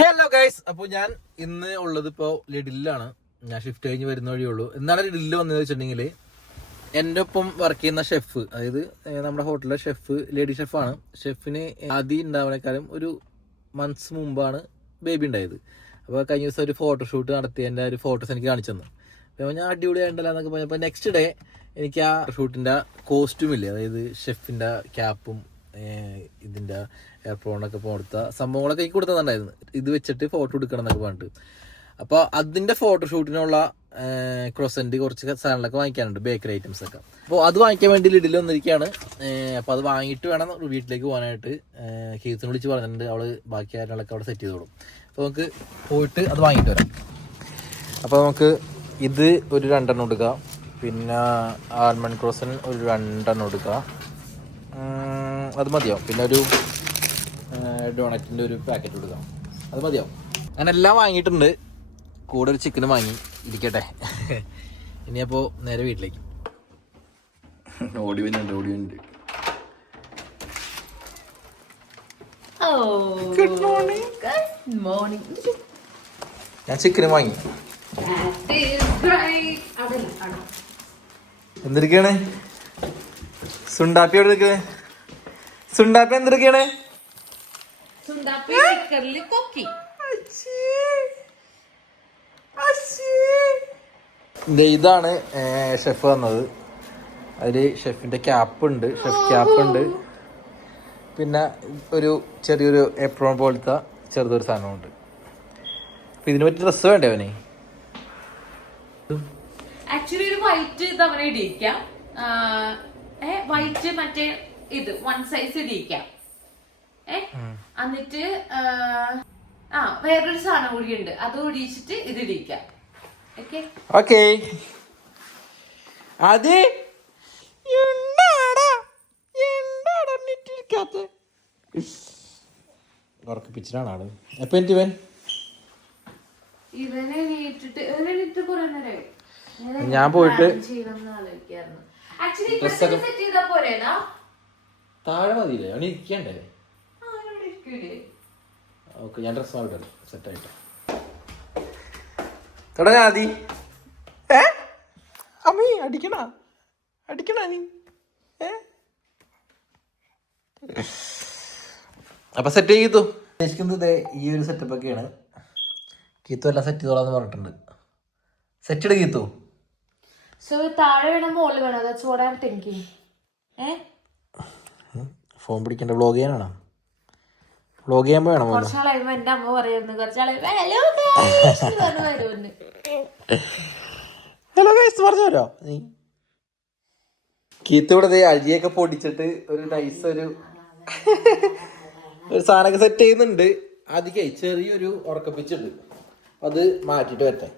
Hello guys, അപ്പോൾ ഞാൻ ഇന്ന് ഉള്ളത് ഇപ്പോൾ ലിഡിലാണ്. ഞാൻ ഷിഫ്റ്റ് കഴിഞ്ഞ് വരുന്ന വഴിയുള്ളൂ. എന്താണ് ലിഡിൽ വന്നതെന്ന് വെച്ചിട്ടുണ്ടെങ്കിൽ എൻ്റെ ഒപ്പം വർക്ക് ചെയ്യുന്ന ഷെഫ്, അതായത് നമ്മുടെ ഹോട്ടലിലെ ഷെഫ്, ലേഡി ഷെഫാണ്. ഷെഫിന് ആദ്യം ഉണ്ടാവുന്നേക്കാളും ഒരു മന്ത്സ് മുമ്പാണ് ബേബി ഉണ്ടായത്. അപ്പോൾ കഴിഞ്ഞ ദിവസം ഒരു ഫോട്ടോഷൂട്ട് നടത്തി എൻ്റെ ഒരു ഫോട്ടോസ് എനിക്ക് കാണിച്ചു തന്നു. അപ്പോൾ ഞാൻ അടിപൊളിയായിട്ടല്ല എന്നൊക്കെ പറഞ്ഞപ്പോൾ നെക്സ്റ്റ് ഡേ എനിക്ക് ആ ഷൂട്ടിൻ്റെ കോസ്റ്റ്യൂമില്ലേ, അതായത് ഷെഫിൻ്റെ ക്യാപ്പും ഇതിൻ്റെ എയർപോർട്ടിനൊക്കെ കൊടുത്ത സംഭവങ്ങളൊക്കെ എനിക്ക് കൊടുത്തതുണ്ടായിരുന്നു. ഇത് വെച്ചിട്ട് ഫോട്ടോ എടുക്കണം എന്നൊക്കെ പറഞ്ഞിട്ട്. അപ്പോൾ അതിൻ്റെ ഫോട്ടോഷൂട്ടിനുള്ള ക്രോസൻറ്റ് കുറച്ച് സാധനങ്ങളൊക്കെ വാങ്ങിക്കാനുണ്ട്, ബേക്കറി ഐറ്റംസ് ഒക്കെ. അപ്പോൾ അത് വാങ്ങിക്കാൻ വേണ്ടി ലിഡിൽ വന്നിരിക്കുകയാണ്. അപ്പോൾ അത് വാങ്ങിയിട്ട് വേണം വീട്ടിലേക്ക് പോകാനായിട്ട്. കീർത്തിനെ വിളിച്ച് പറഞ്ഞിട്ടുണ്ട്, അവൾ ബാക്കി കാര്യങ്ങളൊക്കെ അവിടെ സെറ്റ് ചെയ്തോളും. അപ്പോൾ നമുക്ക് പോയിട്ട് അത് വാങ്ങിയിട്ട് വരാം. അപ്പോൾ നമുക്ക് ഇത് ഒരു 2 എണ്ണം എടുക്കുക, പിന്നെ ആൽമണ്ട് ക്രോസൻ ഒരു 2 എണ്ണം എടുക്കുക, അത് മതിയാവും. പിന്നെ ഒരു ഡോണറ്റിൻ്റെ ഒരു പാക്കറ്റ് എടുക്കാം, അത് മതിയാവും. അങ്ങനെ എല്ലാം വാങ്ങിയിട്ടുണ്ട്, കൂടെ ഒരു ചിക്കനും വാങ്ങി ഇരിക്കട്ടെ. ഇനിയപ്പോൾ നേരെ വീട്ടിലേക്ക്. ഓടി വരുന്നുണ്ട്. Good morning. ഞാൻ ചിക്കനും വാങ്ങി. എന്തിരിക്കാണ് സുണ്ടാപ്പി? എവിടെ ഇരിക്കണേ സുണ്ടാപ്പി? എന്തിരിക്കാണ്? ഇതാണ് ഷെഫ് വന്നത്. അതില് ഷെഫിന്റെ ക്യാപ്പ് ഉണ്ട്, ഷെഫ് ക്യാപ്പ് ഉണ്ട്, പിന്നെ ഒരു ചെറിയൊരു എപ്രോൺ പോലത്തെ ചെറുതൊരു സാധനമുണ്ട്. അപ്പൊ ഇതിന് പറ്റിയ ഡ്രസ്സ് വേണ്ടേ അവന്? ആക്ച്വലി ഒരു വൈറ്റ് തവണ ഇടിയിക്കാം, വൈറ്റ് മറ്റേ ഇത് 1 സൈസ് ഇടിയിക്കാം. എന്നിട്ട് വേറൊരു സാധനം കൂടി ഉണ്ട്, അത് ഒടിച്ചിട്ട് ഇത് ഇടിയിക്കാം. ഓക്കെ. അത് ഉറക്കിപ്പിച്ചിട്ടാണ് ആള്. എപ്പ എനിക്ക് ഞാൻ പോയിട്ട് താഴെ മതിയില്ലേ, അവന് ഇരിക്കണ്ടേ? ഓക്കെ, ഞാൻ ഡ്രസ് മാറിട്ട് സെറ്റായിട്ട് തുടങ്ങാ. മതി. അമ്മീ അടിക്കണ നീ. അപ്പൊ സെറ്റ് ചെയ്തു. ഉദ്ദേശിക്കുന്നത് ഈ ഒരു സെറ്റപ്പ് ഒക്കെയാണ്. കീത്തു എല്ലാം സെറ്റ് ചെയ്തോളാന്ന് പറഞ്ഞിട്ടുണ്ട്. സെറ്റ് ഇട് കീത്തു. താഴെ വേണം മോളിൽ വേണം, that's what I'm thinking. Phone പിടിക്കണ്ട, വ്ലോഗ് ചെയ്യാനാണോ? വ്ലോഗ് ചെയ്യുമ്പോ വേണം. എന്റെ അമ്മ പറയുന്നു ഹലോ ഗൈസ് പറഞ്ഞോ. കീത്ത് ഇവിടെ അഴിയൊക്കെ പൊടിച്ചിട്ട് ഒരു നൈസ് ഒരു സാധനമൊക്കെ സെറ്റ് ചെയ്യുന്നുണ്ട്. ആദ്യമേ ചെറിയൊരു ഉറക്കപ്പിച്ചുണ്ട്, അത് മാറ്റിട്ട് വരട്ടെ.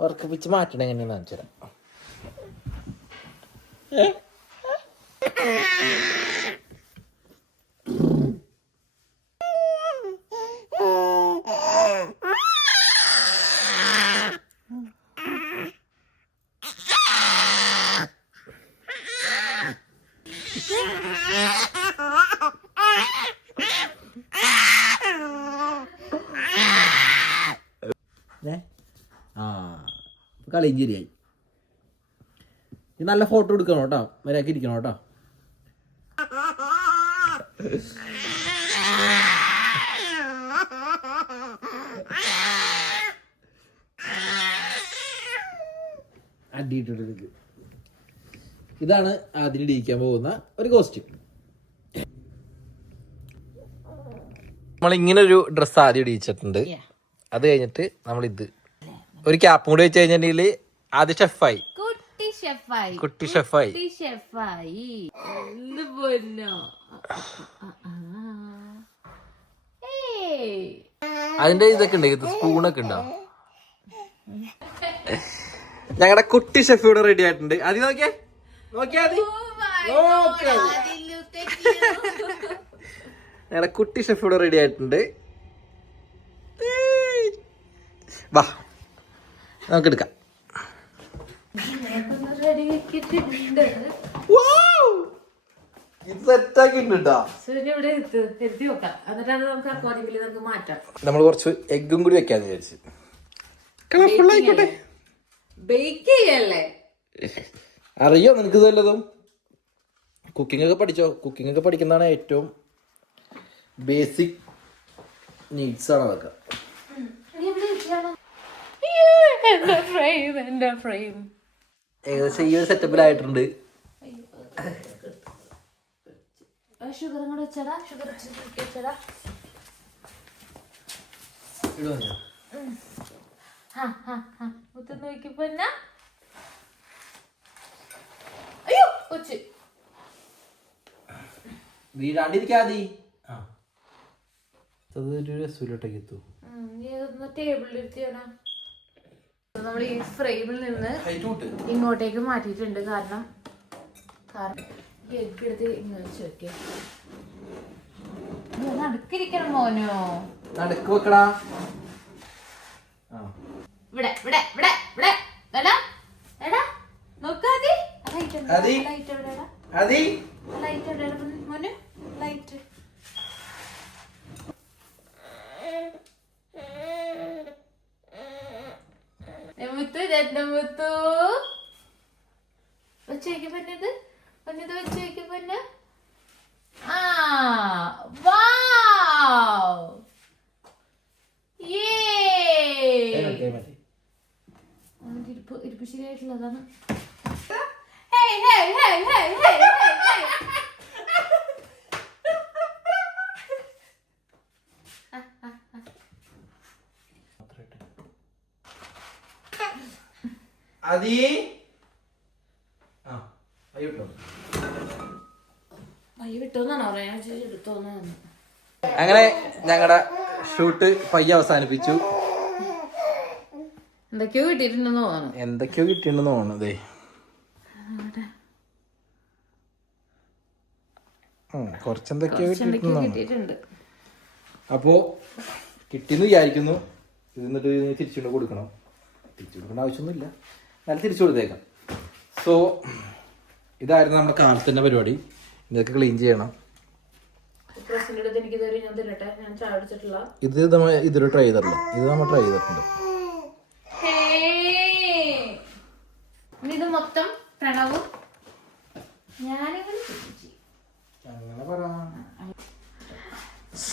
ഉറക്കപ്പിച്ച് മാറ്റണ എങ്ങനെയാന്ന് കാണിച്ചു തരാം. കളിയും ശരിയായി. ഇത് നല്ല ഫോട്ടോ എടുക്കണം കേട്ടോ, മര്യാദക്ക് ഇരിക്കണം കേട്ടോ. അടിയിട്ടിട്ട് ഇതാണ് ആദ്യം ഇടിക്കാൻ പോകുന്ന ഒരു കോസ്റ്റ്യൂം. നമ്മളിങ്ങനൊരു ഡ്രസ്സ് ആദ്യം ഇടിച്ചിട്ടുണ്ട്. അത് കഴിഞ്ഞിട്ട് നമ്മളിത് ഒരു ക്യാപ്പും കൂടി വെച്ച് കഴിഞ്ഞിട്ടുണ്ടെങ്കിൽ ആദ്യം ഷെഫായി, കുട്ടി ഷെഫായി. അതിന്റെ ഇതൊക്കെ ഉണ്ട്, സ്പൂണൊക്കെ ഉണ്ടാവും. ഞങ്ങളുടെ കുട്ടി ഷെഫ് ഇവിടെ റെഡി ആയിട്ടുണ്ട്. അത് നോക്കിയാ ഞങ്ങളുടെ കുട്ടി ഷെഫ് ഇവിടെ റെഡി ആയിട്ടുണ്ട്. വാ നമുക്ക് എടുക്കാം. ഇത് സെറ്റാക്കി ഉണ്ടാ. ഇവിടെ ഇരുത്തി വെക്കാം, എന്നിട്ടാണ് നമുക്ക് അക്വാറിയത്തിൽ നമുക്ക് മാറ്റാം. നമ്മൾ കുറച്ച് എഗ്ഗും കൂടി വെക്കാന്ന് വിചാരിച്ചു. കളർഫുൾ ആയിക്കോട്ടെ. ബേക്ക് ചെയ്യല്ലേ? അറിയോ നിനക്ക് ഇതല്ലതും? കുക്കിംഗ് ഒക്കെ പഠിച്ചോ? കുക്കിംഗ് ഒക്കെ പഠിക്കുന്നതാണ് ഏറ്റവും ബേസിക് നീഡ്സ് ആണ് അതൊക്കെ. ഏകദേശം ഈ ഒരു സെറ്റപ്പിലായിട്ടുണ്ട്. ഷുഗർ കൂടെ വെച്ചടാ, ഷുഗർ വെച്ചടാ. മുത്തൊന്ന് നോക്കിപ്പോ അയ്യോ കൊച്ച് വീഴാണ്ടിരിക്കാതി. രസൂലോട്ടേക്ക് എത്തു. ടേബിളിലിരുത്തിയാണ് നമ്മൾ ഈ ഫ്രെയിമിൽ നിന്ന് ഇങ്ങോട്ടേക്ക് മാറ്റിയിട്ടുണ്ട്. കാരണം എഗ് എടുത്ത് ഇങ്ങനെ വെച്ച് വെക്കേ. നടുക്കിരിക്കണം മോനോ. നടുക്ക് വെക്കടാ. ഇവിടെ ഇവിടെ ഇവിടെ ഇവിടെ എടാ എടാ നോക്കാതി. ലൈറ്റ് എവിടെയാ? ലൈറ്റ് എവിടെയാണ് മോന്? ലൈറ്റ് മുത്തു വെച്ചേക്ക് പറ്റത് പഞ്ഞത് വെച്ചേക്ക് പറ്റ. ആ വാവ് ഇരിപ്പ് ശരിയായിട്ടുള്ളതാണ്. വിട്ടോന്നാണോ പറയാ? എടുത്തോന്നാണ്. അങ്ങനെ ഞങ്ങളുടെ ഷൂട്ട് പയ്യെ അവസാനിപ്പിച്ചു. എന്തൊക്കെയോ കിട്ടിയിട്ടുണ്ടെന്ന് തോന്നുന്നു. എന്തൊക്കെയോ കിട്ടിയിട്ടുണ്ടെന്ന് തോന്നുന്നതേ. കുറച്ചെന്തൊക്കെയോ കിട്ടിയിട്ടുണ്ട്. അപ്പോ കിട്ടിയെന്ന് വിചാരിക്കുന്നു. ഇത് എന്നിട്ട് തിരിച്ചുകൊണ്ട് കൊടുക്കണം. തിരിച്ചു കൊടുക്കേണ്ട ആവശ്യമൊന്നുമില്ല, നല്ല തിരിച്ചു കൊടുത്തേക്കാം. സോ ഇതായിരുന്നു നമ്മുടെ കാലത്തിന്റെ പരിപാടി. ഇതൊക്കെ ക്ലീൻ ചെയ്യണം. ഇത് നമ്മൾ ഇതൊരു ട്രൈ ചെയ്തിട്ടില്ല. ഇത് നമ്മൾ ട്രൈ ചെയ്തിട്ടുണ്ട്. ഇത് മൊത്തം പ്രണവും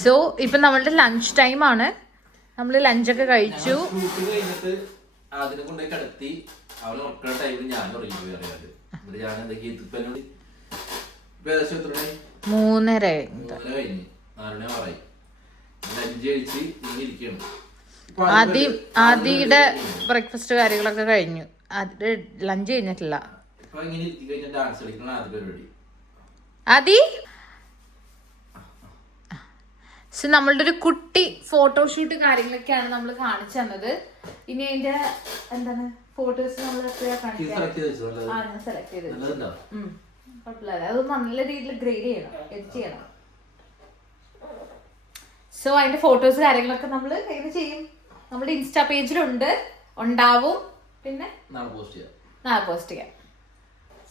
സോ ഇപ്പൊ നമ്മളുടെ ലഞ്ച് ടൈം ആണ്. നമ്മള് ലഞ്ചൊക്കെ കഴിച്ചു. അതിനെ കൊണ്ടേ കിടത്തി അവൻ ഉറക്കുന്ന ടൈമിൽ ഞാൻ ഉറങ്ങിപ്പോയി. അറിയാതെ ഞാൻ എന്തൊക്കെ 3:30 കഴിഞ്ഞ് 4 മണി പറയും. ലഞ്ച് കഴിച്ച് ഇങ്ങനെ ഇരിക്കണം. ആദിയുടെ ബ്രേക്ക്ഫാസ്റ്റ് കാര്യങ്ങളൊക്കെ കഴിഞ്ഞു. അത് ലഞ്ച് കഴിഞ്ഞിട്ടില്ല. ഇപ്പൊ ഇങ്ങനെ ഇരുത്തി കഴിഞ്ഞാൽ ഡാൻസ് കളിക്കണം ആദ്യ പരിപാടി. ആദി സോ നമ്മളുടെ ഒരു കുട്ടി ഫോട്ടോഷൂട്ട് കാര്യങ്ങളൊക്കെയാണ് നമ്മൾ കാണിച്ചു തന്നത്. ഇനി അതിന്റെ എന്താണ് ഫോട്ടോസ് നമ്മൾ സെലക്ട് ചെയ്ത് കുഴപ്പമില്ല. അത് നല്ല രീതിയിൽ ഗ്രേഡ് ചെയ്യണം, എഡിറ്റ് ചെയ്യണം. സോ അതിന്റെ ഫോട്ടോസ് കാര്യങ്ങളൊക്കെ നമ്മൾ ഇത് ചെയ്യും. നമ്മുടെ ഇൻസ്റ്റാ പേജിലുണ്ട്, ഉണ്ടാവും. പിന്നെ നാളെ പോസ്റ്റ് ചെയ്യാം.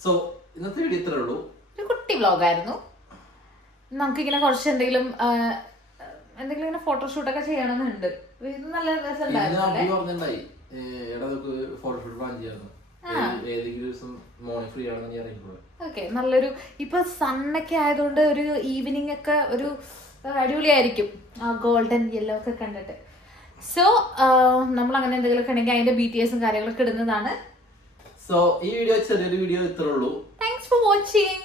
സോ ഇന്നത്തെ വീഡിയോ ഇത്രേ ഉള്ളൂ. ഒരു കുട്ടി വ്ലോഗായിരുന്നു. നമുക്കിങ്ങനെ കുറച്ച് എന്തെങ്കിലും ഇങ്ങനെ ഫോട്ടോഷൂട്ടൊക്കെ ചെയ്യണമെന്നുണ്ട്. ഇത് നല്ല രസമുണ്ടായിരുന്നു. ഓക്കെ, നല്ലൊരു ഇപ്പൊ സണ്ണൊക്കെ ആയതുകൊണ്ട് ഒരു ഈവനിങ് ഒക്കെ ഒരു അടിപൊളിയായിരിക്കും ഗോൾഡൻ യെല്ലോ ഒക്കെ കണ്ടിട്ട്. സോ നമ്മൾ അങ്ങനെ എന്തെങ്കിലുമൊക്കെ ഉണ്ടെങ്കിൽ അതിന്റെ BTS കാര്യങ്ങളൊക്കെ ഇടുന്നതാണ്. സോ ഈ വീഡിയോ ചെറിയൊരു വീഡിയോ ഇത്രേ ഉള്ളൂ. Thanks for watching.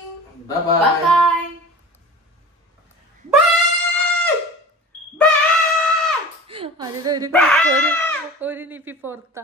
Bye bye. അതിലൊരു നിപ്പി പുറത്താ.